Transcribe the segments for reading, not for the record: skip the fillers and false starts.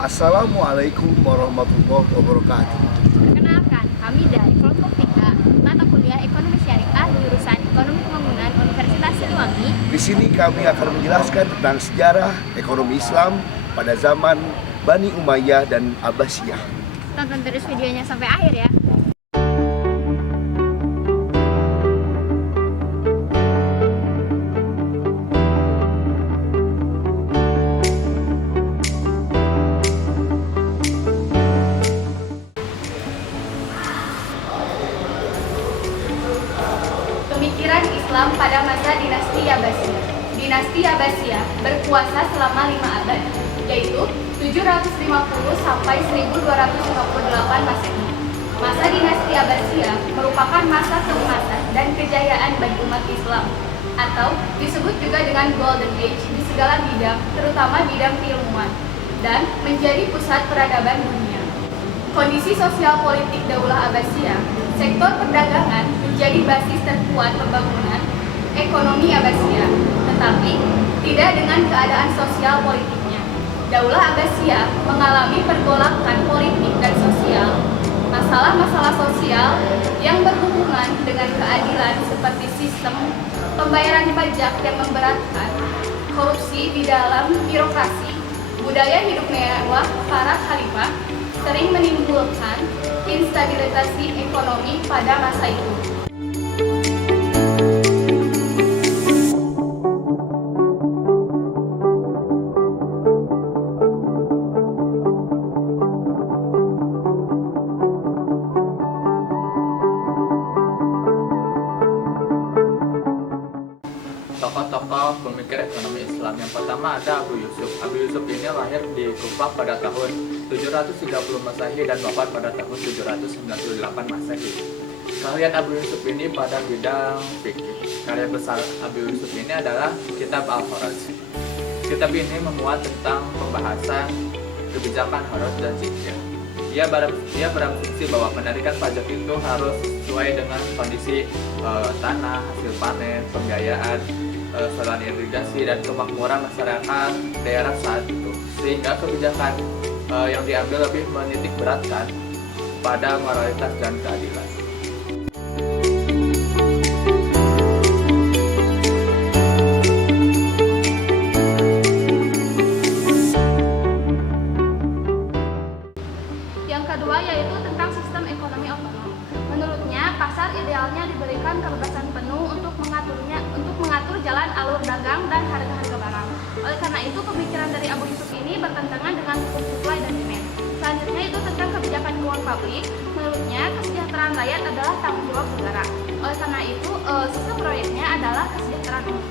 Assalamualaikum warahmatullahi wabarakatuh. Perkenalkan, kami dari kelompok 3 mata kuliah Ekonomi Syariah jurusan Ekonomi Pembangunan Universitas Siliwangi. Di sini kami akan menjelaskan tentang sejarah ekonomi Islam pada zaman Bani Umayyah dan Abbasiyah. Tonton terus videonya sampai akhir ya. Pemikiran Islam pada masa dinasti Abbasiyah. Dinasti Abbasiyah berkuasa selama 5 abad, yaitu 750 sampai 1258 Masehi. Masa dinasti Abbasiyah merupakan masa keemasan dan kejayaan bagi umat Islam, atau disebut juga dengan Golden Age di segala bidang, terutama bidang keilmuan, dan menjadi pusat peradaban dunia. Kondisi sosial politik Daulah Abbasiyah, sektor perdagangan menjadi basis terkuat pembangunan ekonomi Abbasiyah, tetapi tidak dengan keadaan sosial politiknya. Daulah Abbasiyah mengalami pergolakan politik dan sosial, masalah-masalah sosial yang berhubungan dengan keadilan seperti sistem pembayaran pajak yang memberatkan, korupsi di dalam birokrasi, budaya hidup mewah para khalifah, sering menimbulkan instabilitas ekonomi pada masa itu. Tokoh-tokoh pemikir ekonomi Islam yang pertama ada Abu Yusuf. Abu Yusuf ini lahir di Kufah pada tahun 730 Masehi dan wafat pada tahun 798 Masehi. Keahlian Abu Yusuf ini pada bidang fikih. Karya besar Abu Yusuf ini adalah Kitab Al-Kharaj. Kitab ini memuat tentang pembahasan kebijakan haraj dan zikir. Ia berasumsi bahwa penarikan pajak itu harus sesuai dengan kondisi tanah, hasil panen, pembiayaan, saluran irigasi, dan kemakmuran masyarakat daerah saat itu. Sehingga kebijakan yang diambil lebih menitik beratkan pada moralitas dan keadilan. Yang kedua yaitu tentang sistem ekonomi otonom. Menurutnya, pasar idealnya diberikan kebebasan penuh untuk mengatur jalan alur dagang dan harga-harga barang. Oleh karena itu, pemikiran dari Abu Yusuf ini bertentangan dengan hukum supply dan demand. Selanjutnya itu tentang kebijakan keuangan publik. Menurutnya, kesejahteraan rakyat adalah tanggung jawab negara. Oleh karena itu, sistem proyeknya adalah kesejahteraan umum.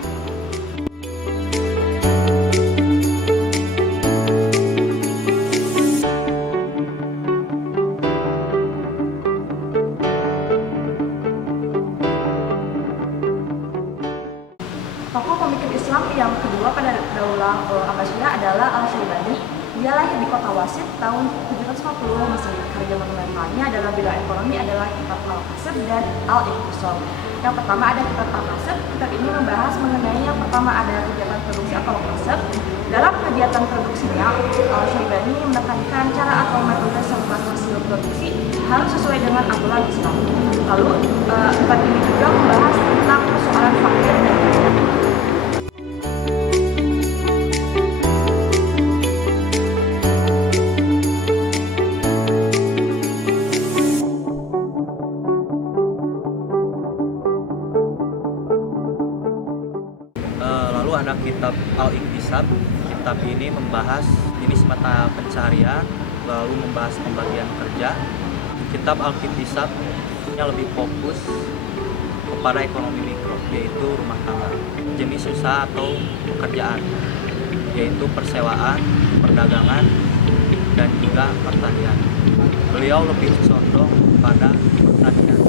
Tokoh pemikir Islam yang kedua pada Daulah Abbasiyah adalah Al-Syaibani. Dia lahir di kota Wasit tahun 750 Masehi. Karya monumentalnya dalam bidang ekonomi adalah Kitab Al-Kasab dan Al-Iqtisad. Yang pertama ada Kitab Al-Kasab. Kitab ini membahas mengenai yang pertama ada kegiatan produksi atau kasab. Dalam kegiatan produksinya, Al-Syaibani menekankan cara atau metode serta hasil produksi harus sesuai dengan aturan Islam. Lalu, kitab ini juga membahas tentang persoalan fakir dan kaya. Lalu ada kitab Al-Iqtisad. Kitab ini membahas jenis mata pencaharian, lalu membahas pembagian kerja. Kitab Al-Iqtisad yang lebih fokus kepada ekonomi mikro, yaitu rumah tangga, jenis usaha atau pekerjaan, yaitu persewaan, perdagangan, dan juga pertanian. Beliau lebih condong pada pertanian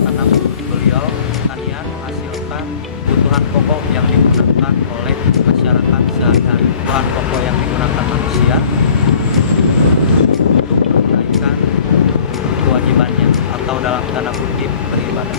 karena menurut beliau pertanian menghasilkan kebutuhan pokok yang digunakan oleh masyarakat sehari-hari, kebutuhan pokok yang digunakan manusia untuk menunaikan kewajibannya atau dalam tanda kutip beribadah.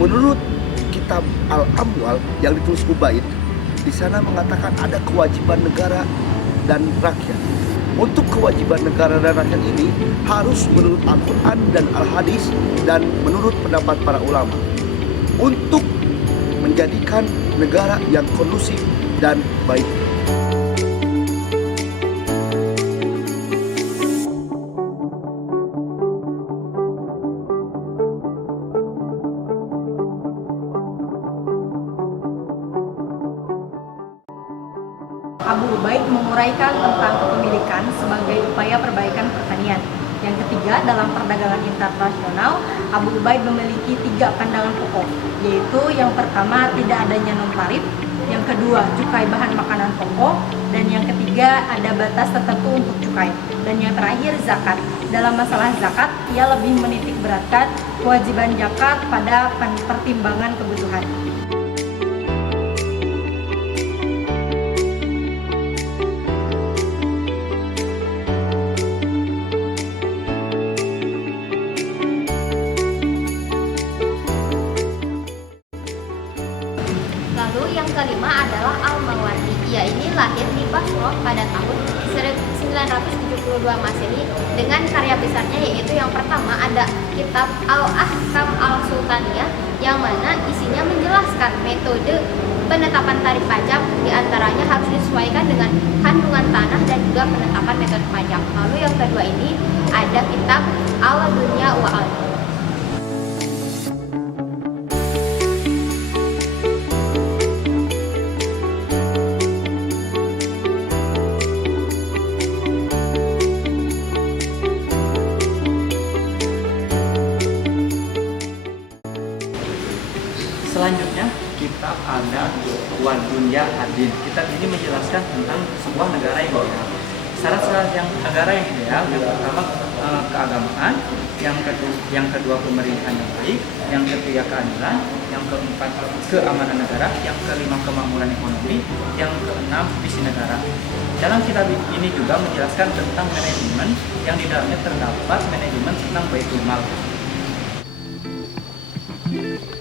Menurut kitab Al-Amwal yang ditulis Ubaid, di sana mengatakan ada kewajiban negara dan rakyat. Untuk kewajiban negara dan rakyat ini harus menurut Al-Quran dan Al-Hadis dan menurut pendapat para ulama untuk menjadikan negara yang kondusif dan baik. Abu Ubaid menguraikan tentang kepemilikan sebagai upaya perbaikan pertanian. Yang ketiga, dalam perdagangan internasional, Abu Ubaid memiliki 3 pandangan pokok, yaitu yang pertama tidak adanya non-tarif, yang kedua cukai bahan makanan pokok, dan yang ketiga ada batas tertentu untuk cukai, dan yang terakhir zakat. Dalam masalah zakat, ia lebih menitik beratkan kewajiban zakat pada pertimbangan kebutuhan. Lalu yang kelima adalah Al-Mawardi. Ia ini lahir di Basra pada tahun 972 Masehi dengan karya besarnya, yaitu yang pertama ada kitab Al-Ahkam Al-Sultaniyah yang mana isinya menjelaskan metode penetapan tarif pajak, diantaranya harus disesuaikan dengan kandungan tanah dan juga penetapan metode pajak. Lalu yang kedua ini ada kitab Al-Dunya wa Al-Din. Selanjutnya kitab ada Wadunya Adin. Kitab ini menjelaskan tentang sebuah negara yang ideal. Syarat-syarat yang negara yang ideal, yang pertama keagamaan, yang kedua pemerintahan yang baik, yang ketiga keadilan, yang keempat keamanan negara, yang kelima kemakmuran ekonomi, yang keenam visi negara. Dalam kitab ini juga menjelaskan tentang manajemen yang di dalamnya terdapat manajemen tentang baitul mal.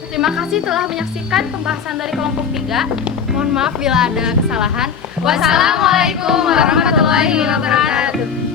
Terima kasih telah menyaksikan pembahasan dari kelompok 3. Mohon maaf bila ada kesalahan. Wassalamualaikum warahmatullahi wabarakatuh.